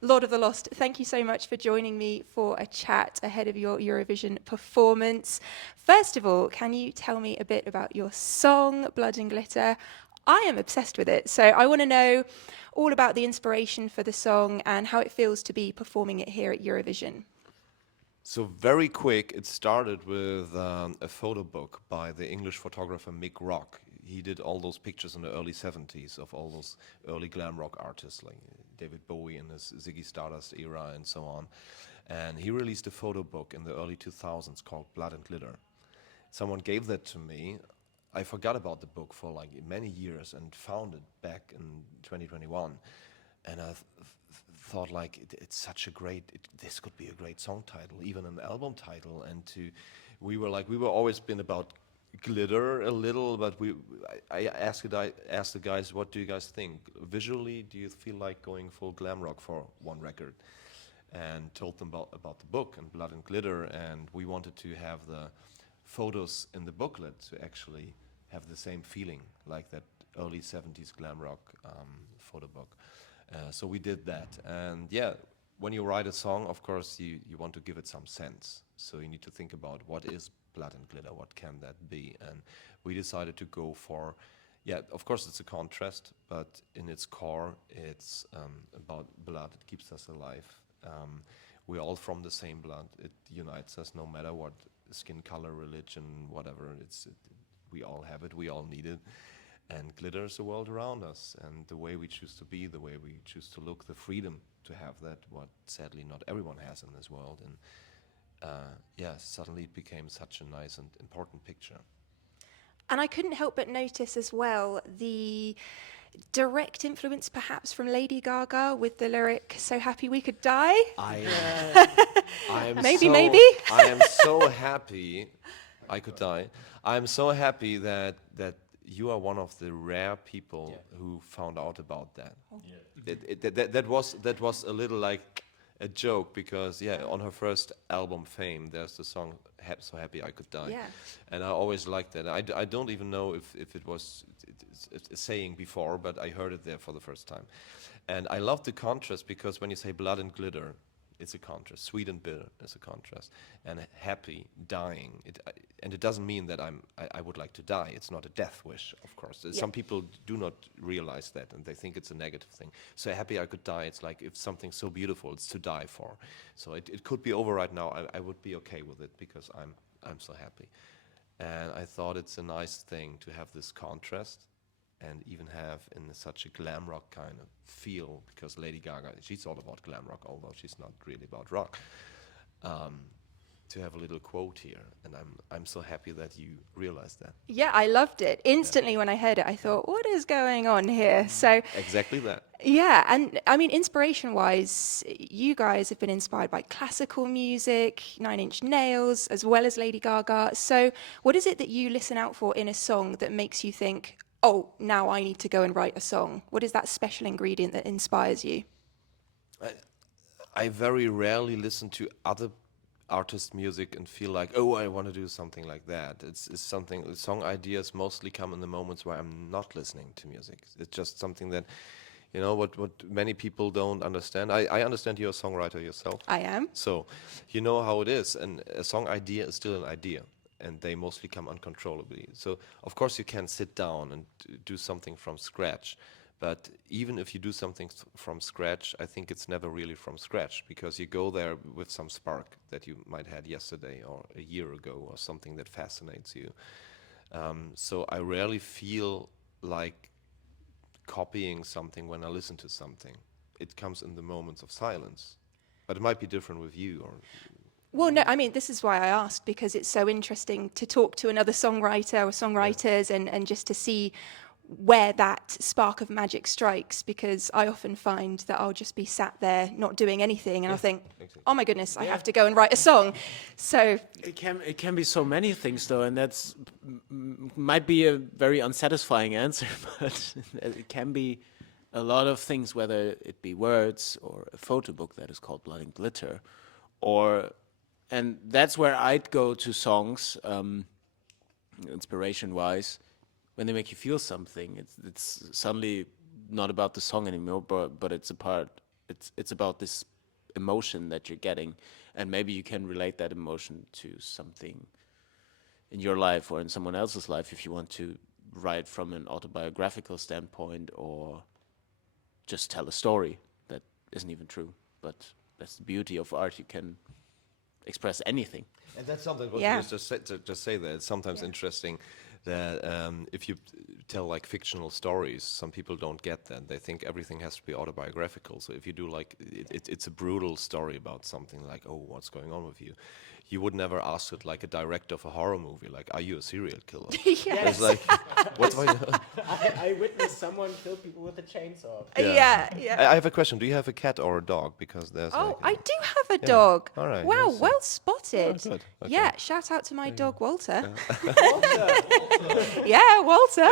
Lord of the Lost, thank you so much for joining me for a chat ahead of your Eurovision performance. First of all, can you tell me a bit about your song, Blood and Glitter? I am obsessed with it, so I want to know all about the inspiration for the song and how it feels to be performing it here at Eurovision. So very quick, it started with a photo book by the English photographer Mick Rock. He did all those pictures in the early 70s of all those early glam rock artists like David Bowie in his Ziggy Stardust era and so on. And he released a photo book in the early 2000s called Blood and Glitter. Someone gave that to me. I forgot about the book for like many years and found it back in 2021. And I thought like it's such a great, this could be a great song title, even an album title. And we were always been about glitter a little, but I asked the guys, what do you guys think? Visually, do you feel like going full glam rock for one record? And told them about the book and Blood and Glitter, and we wanted to have the photos in the booklet to actually have the same feeling like that early 70s glam rock photo book. So we did that, and yeah, when you write a song, of course, you want to give it some sense. So you need to think about what is blood and glitter, what can that be? And we decided to go for, yeah, of course it's a contrast, but in its core, it's about blood. It keeps us alive. We're all from the same blood. It unites us no matter what skin color, religion, whatever. We all have it. We all need it. And glitter is the world around us, and the way we choose to be, the way we choose to look, the freedom to have that, what sadly not everyone has in this world. And yeah, suddenly it became such a nice and important picture. And I couldn't help but notice as well the direct influence perhaps from Lady Gaga with the lyric "So happy we could die." I am Maybe, so maybe. I am so happy I could die. I'm so happy that you are one of the rare people who found out about that. That was a little like a joke because yeah, on her first album Fame, there's the song "So Happy I Could Die," Yeah. and I always liked that. I don't even know if it was a saying before, but I heard it there for the first time, and I love the contrast because when you say blood and glitter, it's a contrast. Sweet and bitter is a contrast, and happy, dying. And it doesn't mean that I would like to die. It's not a death wish, of course. Yeah. Some people do not realize that, and they think it's a negative thing. So happy I could die. It's like if something so beautiful, it's to die for. So it could be over right now. I would be okay with it because I'm so happy. And I thought it's a nice thing to have this contrast and even have in such a glam rock kind of feel, because Lady Gaga, she's all about glam rock, although she's not really about rock. To have a little quote here, and I'm so happy that you realized that. Yeah, I loved it. Instantly when I heard it, I thought, what is going on here? So, Exactly that. yeah, and I mean, inspiration-wise, you guys have been inspired by classical music, Nine Inch Nails, as well as Lady Gaga. So, what is it that you listen out for in a song that makes you think, oh, now I need to go and write a song? What is that special ingredient that inspires you? I very rarely listen to other artist music and feel like, oh, I want to do something like that. It's something, song ideas mostly come in the moments where I'm not listening to music. It's just something that, you know, what many people don't understand. I understand you're a songwriter yourself. I am. So, you know how it is, and a song idea is still an idea, and they mostly come uncontrollably. So, of course, you can sit down and do something from scratch, but even if you do something from scratch, I think it's never really from scratch because you go there with some spark that you might had yesterday or a year ago or something that fascinates you. So I rarely feel like copying something when I listen to something. It comes in the moments of silence, but it might be different with you. Or Well, no, I mean, this is why I asked, because it's so interesting to talk to another songwriter or songwriters and just to see where that spark of magic strikes, because I often find that I'll just be sat there not doing anything and I'll think, exactly. oh my goodness, I have to go and write a song. So, It can be so many things though, and that's might be a very unsatisfying answer, but it can be a lot of things, whether it be words or a photo book that is called Blood and Glitter, or and that's where I'd go to songs, inspiration wise, when they make you feel something. It's suddenly not about the song anymore, but it's a part it's about this emotion that you're getting, and maybe you can relate that emotion to something in your life or in someone else's life if you want to write from an autobiographical standpoint or just tell a story that isn't even true. But that's the beauty of art. You can express anything. And that's something what Yeah. you just say that it's sometimes interesting that if you tell like fictional stories, some people don't get that. They think everything has to be autobiographical. So if you do like it's a brutal story about something like, oh, what's going on with you, you would never ask it like a director of a horror movie, like, are you a serial killer? Yes. It's like, what's my I witnessed someone kill people with a chainsaw. Yeah, yeah. I have a question. Do you have a cat or a dog? Because there's Oh, like I do have a dog. All right, Wow, nice. well spotted. Oh, good. Okay. Yeah, shout out to my dog Walter. Yeah, Walter.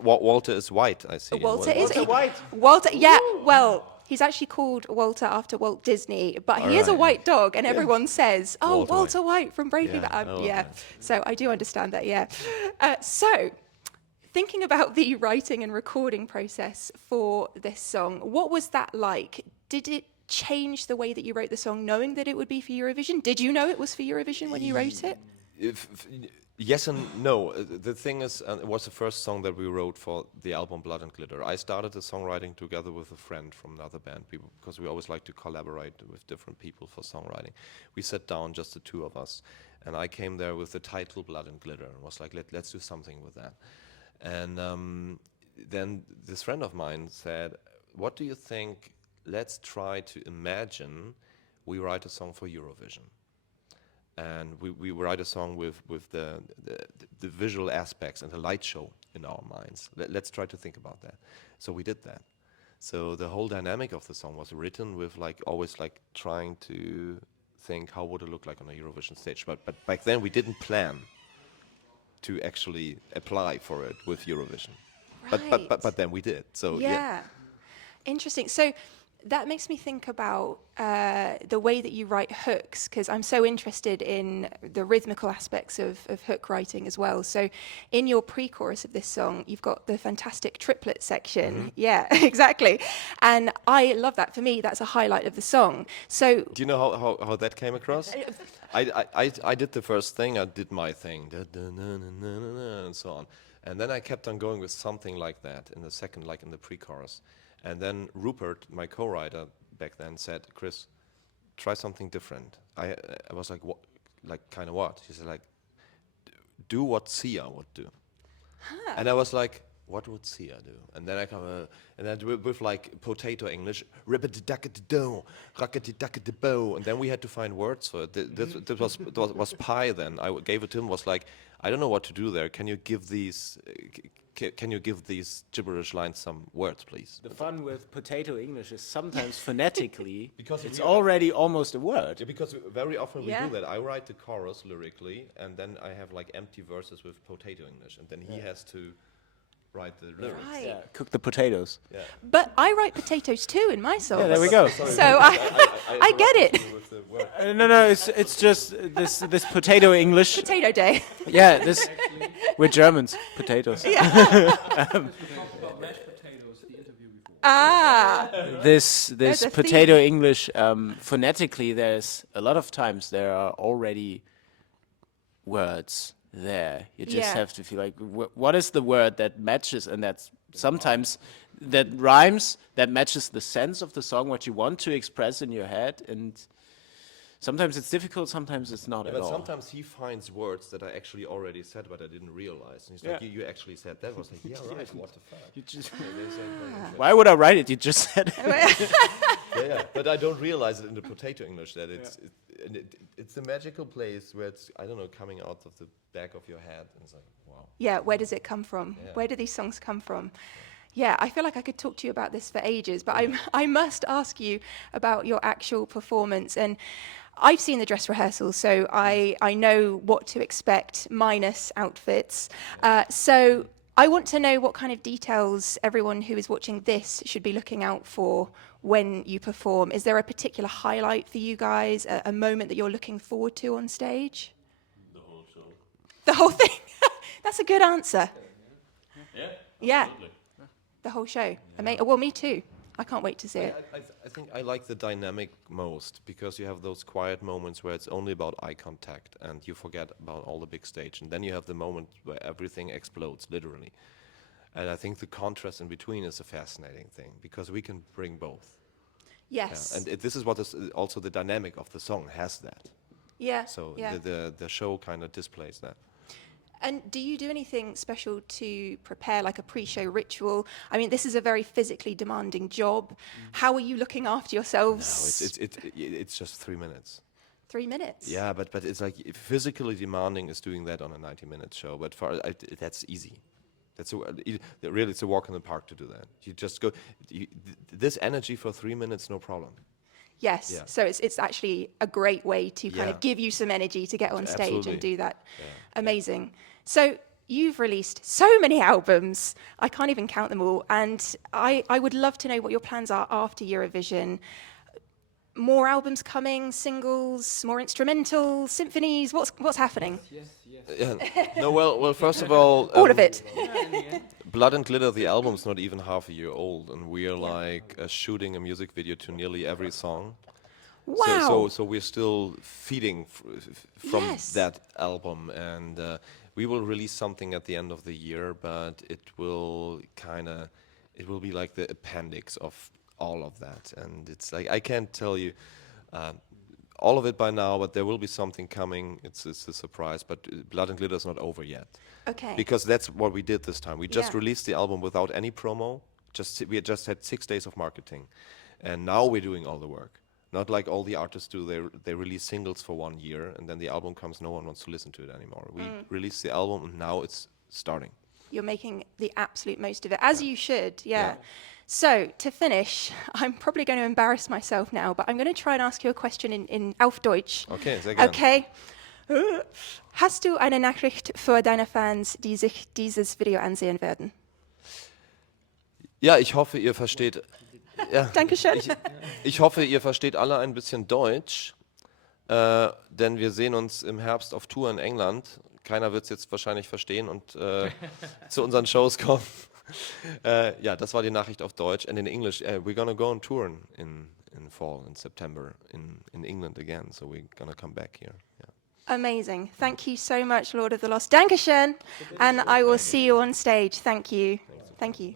Walter is white, I see. Walter is Walter White. Walter. Yeah, well, he's actually called Walter after Walt Disney, but he is a Alright. white dog, and everyone says, "Oh, Walter Walter White from Breaking Yeah, Bad." I love Yeah, that. so I do understand that. Yeah. So, thinking about the writing and recording process for this song, what was that like? Did it change the way that you wrote the song, knowing that it would be for Eurovision? Did you know it was for Eurovision when you wrote it? Yes and no. The thing is, it was the first song that we wrote for the album Blood and Glitter. I started the songwriting together with a friend from another band, because we always like to collaborate with different people for songwriting. We sat down, just the two of us, and I came there with the title Blood and Glitter and was like, let's do something with that. And then this friend of mine said, what do you think, let's try to imagine we write a song for Eurovision. And we write a song with the visual aspects and the light show in our minds. Let's try to think about that. So we did that. So the whole dynamic of the song was written with like always like trying to think how would it look like on a Eurovision stage. But back then we didn't plan to actually apply for it with Eurovision. Right. But then we did. So Yeah. Interesting. So that makes me think about the way that you write hooks, because I'm so interested in the rhythmical aspects of hook writing as well. So in your pre-chorus of this song, you've got the fantastic triplet section. Mm-hmm. Yeah, exactly. And I love that. For me, that's a highlight of the song. So do you know how that came across? I did the first thing, I did my thing, and so on. And then I kept on going with something like that in the second, like in the pre-chorus. And then Rupert, my co-writer back then, said, Chris, try something different. I was like, what? Like, kind of what? He said, like, do what Sia would do. Huh. And I was like, what would Sia do? And then I come, and then with like potato English, ribbity-duckity-do, rockety-duckety-bo, and then we had to find words for it. This was pie then. I gave it to him, was like, I don't know what to do there. Can you give these... Can you give these gibberish lines some words, please? The fun with potato English is sometimes phonetically, Because it's we are- already almost a word. Yeah, because very often we Yeah. do that. I write the chorus lyrically, and then I have like empty verses with potato English, and then he has to write the lyrics. Right. Yeah, cook the potatoes. Yeah. But I write potatoes too in my songs. Yeah, there we go. So I get it. With the word. No, it's just this potato English. Potato day. Yeah, this we're Germans. Potatoes. Ah. This There's a potato theme. English phonetically, there's a lot of times there are already words there. You just Yeah. have to feel like what is the word that matches, and that's sometimes that rhymes, that matches the sense of the song, what you want to express in your head, and sometimes it's difficult, sometimes it's not Yeah, at but all. sometimes he finds words that I actually already said, but I didn't realize. And he's like, you actually said that. I was like, yeah, right. What the fuck? You just, Yeah, why would I write it? You just said it. yeah, but I don't realize it in the potato English that it's a magical place where it's, I don't know, coming out of the back of your head. And it's like, wow. Yeah, where does it come from? Yeah. Where do these songs come from? Yeah, I feel like I could talk to you about this for ages, but I must ask you about your actual performance. And I've seen the dress rehearsals, so I know what to expect, minus outfits. So I want to know what kind of details everyone who is watching this should be looking out for when you perform. Is there a particular highlight for you guys, a moment that you're looking forward to on stage? The whole show. The whole thing? That's a good answer. Yeah. Yeah. Absolutely. The whole show. Well, me too. I can't wait to see it. I think I like the dynamic most because you have those quiet moments where it's only about eye contact and you forget about all the big stage, and then you have the moment where everything explodes, literally. And I think the contrast in between is a fascinating thing because we can bring both. Yes. And this is what is also the dynamic of the song has that. Yeah. So yeah. the show kind of displays that. And do you do anything special to prepare, like a pre-show ritual? I mean, this is a very physically demanding job. How are you looking after yourselves? No, it's just 3 minutes. 3 minutes. Yeah, but it's like physically demanding is doing that on a 90-minute show. But that's easy. Really, it's a walk in the park to do that. You just go. This energy for 3 minutes, no problem. Yes. Yeah. So it's actually a great way to kind of give you some energy to get on stage Absolutely. and do that. Yeah. Amazing. So you've released so many albums. I can't even count them all. And I would love to know what your plans are after Eurovision. More albums coming, singles, more instrumentals, symphonies. What's happening? Yeah. No, well, first of all, All of it. Blood and Glitter, the album's not even half a year old, and we are like shooting a music video to nearly every song. Wow. So we're still feeding from Yes. that album, and we will release something at the end of the year, but it will be like the appendix of all of that, and it's like I can't tell you all of it by now, but there will be something coming. It's a surprise, but Blood and Glitter is not over yet. Okay. Because that's what we did this time. We just Yeah. released the album without any promo. We just had 6 days of marketing, and now we're doing all the work. Not like all the artists do. They release singles for 1 year, and then the album comes. No one wants to listen to it anymore. We released the album, and now it's starting. You're making the absolute most of it, as you should, yeah. Yeah. So, to finish, I'm probably going to embarrass myself now, but I'm going to try and ask you a question in auf Deutsch. Okay, sehr gerne. Okay. Hast du eine Nachricht für deine Fans, die sich dieses Video ansehen werden? Ja, ich hoffe, ihr versteht. Ja, Dankeschön. ich hoffe, ihr versteht alle ein bisschen Deutsch, denn wir sehen uns im Herbst auf Tour in England. Keiner wird es jetzt wahrscheinlich verstehen und zu unseren Shows kommen. Ja, das war die Nachricht auf Deutsch. And in English, we're gonna go on tour in fall, in September, in England again. So we're gonna come back here. Yeah. Amazing. Thank you so much, Lord of the Lost. Dankeschön. And I will see you on stage. Thank you. Thank you.